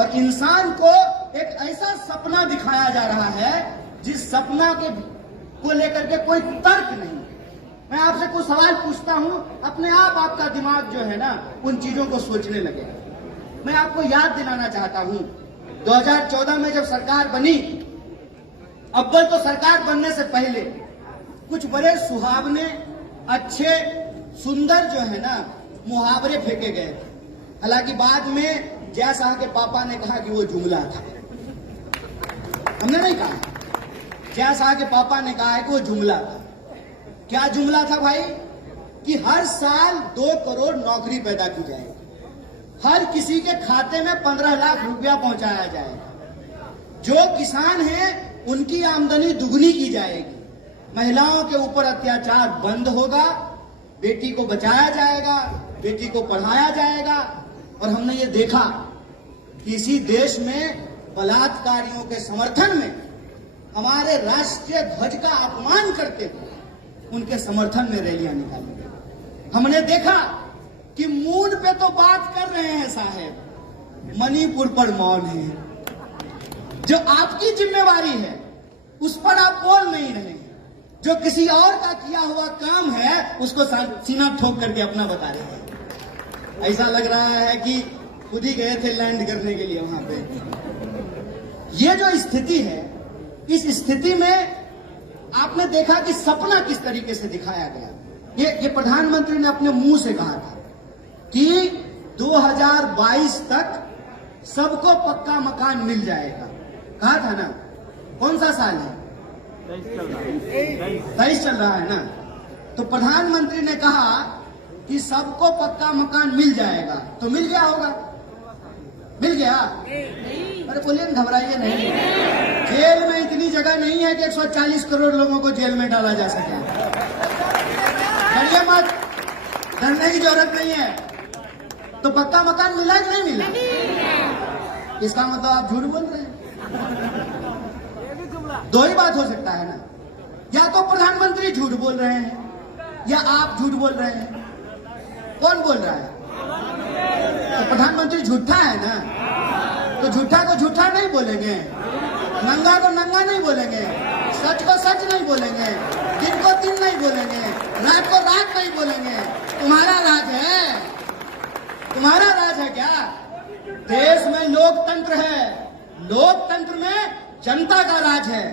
और इंसान को एक ऐसा सपना दिखाया जा रहा है जिस सपना के को लेकर के कोई तर्क नहीं। मैं आपसे कुछ सवाल पूछता हूं, अपने आप आपका दिमाग जो है ना उन चीजों को सोचने लगेगा। मैं आपको याद दिलाना चाहता हूं, 2014 में जब सरकार बनी, अव्वल तो सरकार बनने से पहले कुछ बड़े सुहावने, अच्छे, सुंदर जो है ना मुहावरे फेंके गए थे। हालांकि बाद में जय शाह के पापा ने कहा कि वो जुमला था। हमने नहीं कहा, जय शाह के पापा ने कहा है कि वो जुमला था। क्या जुमला था भाई? कि हर साल 2 करोड़ नौकरी पैदा की जाएगी, हर किसी के खाते में 15 लाख रुपया पहुंचाया जाएगा, जो किसान हैं उनकी आमदनी दुगनी की जाएगी, महिलाओं के ऊपर अत्याचार बंद होगा, बेटी को बचाया जाएगा, बेटी को पढ़ाया जाएगा। और हमने ये देखा कि इसी देश में बलात्कारियों के समर्थन में हमारे राष्ट्रीय ध्वज का अपमान करते हुए उनके समर्थन में रैलियां निकाली गई। हमने देखा कि मून पे तो बात कर रहे हैं साहब, मणिपुर पर मौन है। जो आपकी जिम्मेवारी है उस पर आप बोल नहीं रहे हैं। जो किसी और का किया हुआ काम है उसको सीना ठोक करके अपना बता रहे हैं। ऐसा लग रहा है कि खुद ही गए थे लैंड करने के लिए वहां पे। ये जो स्थिति है, इस स्थिति में आपने देखा कि सपना किस तरीके से दिखाया गया। ये प्रधानमंत्री ने अपने मुंह से कहा था कि 2022 तक सबको पक्का मकान मिल जाएगा। कहा था ना? कौन सा साल है? 23 चल रहा है ना। तो प्रधानमंत्री ने कहा कि सबको पक्का मकान मिल जाएगा, तो मिल गया होगा? मिल गया? अरे बोलिए, घबराइए नहीं। जेल में इतनी जगह नहीं है कि 140 करोड़ लोगों को जेल में डाला जा सके। डरिए मत, डरने की जरूरत नहीं है। तो पक्का मकान मिला कि नहीं मिला? इसका मतलब आप झूठ बोल रहे हैं। दो ही बात हो सकता है ना, या तो प्रधानमंत्री झूठ बोल रहे हैं या आप झूठ बोल रहे हैं। कौन बोल रहा है? तो प्रधानमंत्री झूठा है ना, तो झूठा को झूठा नहीं बोलेंगे, नंगा को नंगा नहीं बोलेंगे, सच को सच नहीं बोलेंगे, दिन को दिन नहीं बोलेंगे, रात को रात नहीं बोलेंगे। तुम्हारा राज है? तुम्हारा राज है क्या? देश में लोकतंत्र है, लोकतंत्र में जनता का राज है।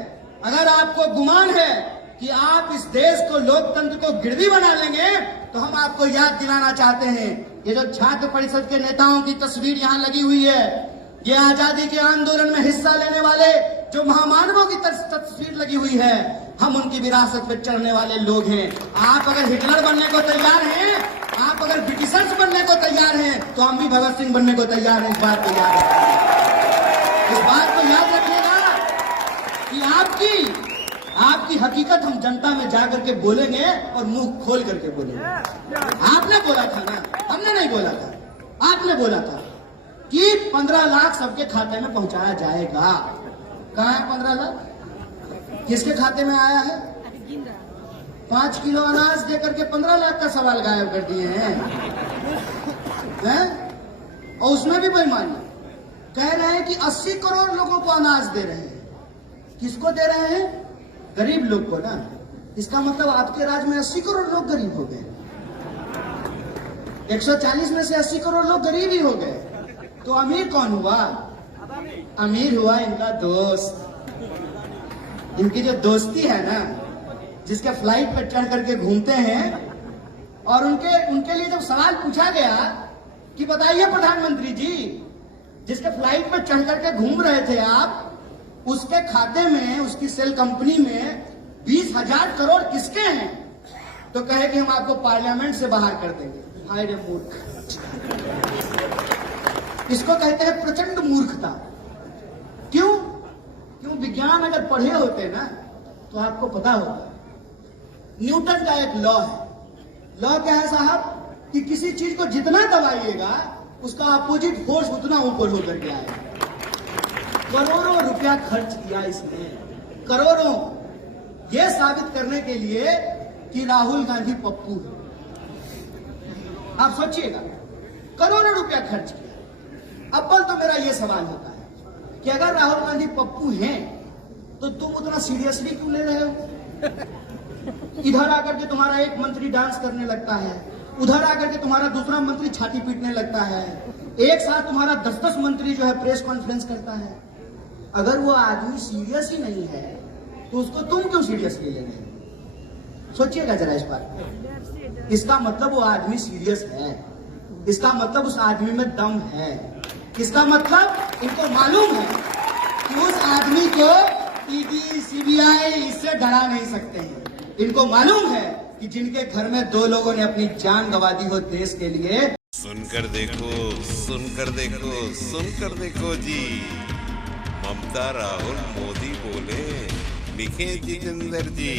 अगर आपको गुमान है कि आप इस देश को, लोकतंत्र को गिरवी बना लेंगे, तो हम आपको याद दिलाना चाहते हैं, ये जो छात्र परिषद के नेताओं की तस्वीर यहाँ लगी हुई है, ये आजादी के आंदोलन में हिस्सा लेने वाले जो महामानवों की तस्वीर लगी हुई है, हम उनकी विरासत पे चढ़ने वाले लोग हैं। आप अगर हिटलर बनने को तैयार हैं, आप अगर ब्रिटिशर्स बनने को तैयार हैं, तो हम भी भगत सिंह बनने को तैयार हैं। इस बात को याद रखिएगा, इस बात को याद रखिएगा कि आपकी हकीकत हम जनता में जाकर के बोलेंगे और मुंह खोल करके बोलेंगे। आपने बोला था ना, हमने नहीं बोला था, आपने बोला था कि 15 लाख सबके खाते में पहुंचाया जाएगा। कहाँ है 15 लाख? किसके खाते में आया है? 5 किलो अनाज देकर के 15 लाख का सवाल गायब कर दिए हैं। और उसमें भी बेईमानी, कह रहे हैं कि 80 करोड़ लोगों को अनाज दे रहे हैं। किसको दे रहे हैं? गरीब लोग को ना। इसका मतलब आपके राज्य में 80 करोड़ लोग गरीब हो गए। 140 में से 80 करोड़ लोग गरीब ही हो गए। तो अमीर कौन हुआ? अमीर हुआ इनका दोस्त, इनकी जो दोस्ती है ना, जिसके फ्लाइट पर चढ़ करके घूमते हैं। और उनके लिए जब सवाल पूछा गया कि बताइए प्रधानमंत्री जी, जिसके फ्लाइट पर चढ़ करके घूम रहे थे आप, उसके खाते में, उसकी सेल कंपनी में 20,000 करोड़ किसके हैं? तो कहे कि हम आपको पार्लियामेंट से बाहर कर देंगे। हाय रे मूर्ख! इसको कहते हैं प्रचंड मूर्खता। क्यों? विज्ञान अगर पढ़े होते ना तो आपको पता होगा, न्यूटन का एक लॉ है। लॉ क्या है साहब? कि किसी चीज को जितना दबाइएगा उसका अपोजिट फोर्स उतना ऊपर होकर के आएगा। करोड़ों रुपया खर्च किया इसने, करोड़ों, ये साबित करने के लिए कि राहुल गांधी पप्पू है। आप सोचिएगा, करोड़ों रुपया खर्च किया। अव्वल तो मेरा यह सवाल होता है कि अगर राहुल गांधी पप्पू हैं तो तुम उतना सीरियसली क्यों ले रहे हो? इधर आकर के तुम्हारा एक मंत्री डांस करने लगता है, उधर आकर के तुम्हारा दूसरा मंत्री छाती पीटने लगता है, एक साथ तुम्हारा 10-10 मंत्री जो है प्रेस कॉन्फ्रेंस करता है। अगर वो आदमी सीरियस ही नहीं है तो उसको तुम क्यों सीरियसली ले रहे हो? सोचिएगा जरा इस बात। इसका मतलब वो आदमी सीरियस है, इसका मतलब उस आदमी में दम है, इसका मतलब इनको मालूम है कि उस आदमी को ईडी सीबीआई इससे डरा नहीं सकते हैं। इनको मालूम है कि जिनके घर में 2 लोगों ने अपनी जान गंवा दी हो देश के लिए। सुनकर देखो, सुनकर देखो, सुनकर देखो जी। ममता, राहुल, मोदी बोले, लिखे जितेंद्र जी।